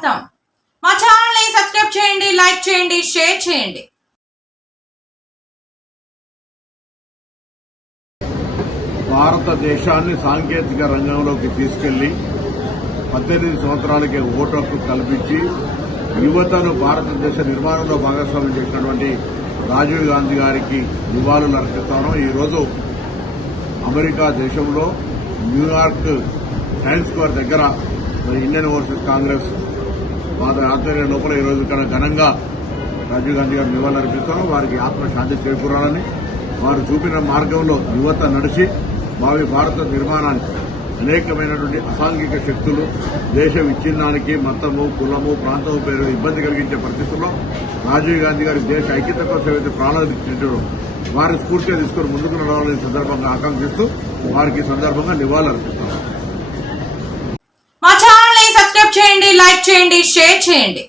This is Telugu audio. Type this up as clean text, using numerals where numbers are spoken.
స్వాగతం. మా ఛానల్ ని సబ్స్క్రైబ్ చేయండి, లైక్ చేయండి, షేర్ చేయండి. భారతదేశాన్ని సాంకేతిక రంగంలోకి తీసుకెళ్లి 18 సంవత్సరాలకి ఓటు హక్కు కల్పించి యువతను భారతదేశ నిర్మాణంలో భాగస్వామ్యం చేసినటువంటి రాజీవ్ గాంధీ గారికి నివాళులు అర్పిస్తాను. ఈరోజు అమెరికా దేశంలో న్యూయార్క్ టైమ్స్ స్క్వేర్ దగ్గర ఇండియన్ ఓవర్సీస్ కాంగ్రెస్ ఆధ్వర్యం లోపల ఈరోజు ఇక్కడ ఘనంగా రాజీవ్ గాంధీ గారు నివాళులు అర్పిస్తాను. వారికి ఆత్మశాంతి చేకూరాలని, వారు చూపిన మార్గంలో యువత నడిచి భావి భారత నిర్మాణానికి అనేకమైనటువంటి అసాంఘిక శక్తులు దేశ విచ్ఛిన్నానికి మతము, కులము, ప్రాంతము పేరు ఇబ్బంది కలిగించే పరిస్థితుల్లో రాజీవ్ గాంధీ గారి దేశ ఐక్యత కోసం ఏవైతే ప్రాణాలు ఇచ్చింటారో వారి స్ఫూర్తిగా తీసుకుని ముందుకు నడవాలని సందర్భంగా ఆకాంక్షిస్తూ వారికి సందర్భంగా నివాళులు అర్పిస్తున్నారు. మా ఛానల్ ని సబ్స్క్రైబ్ చేయండి, లైక్ చేయండి, షేర్ చేయండి.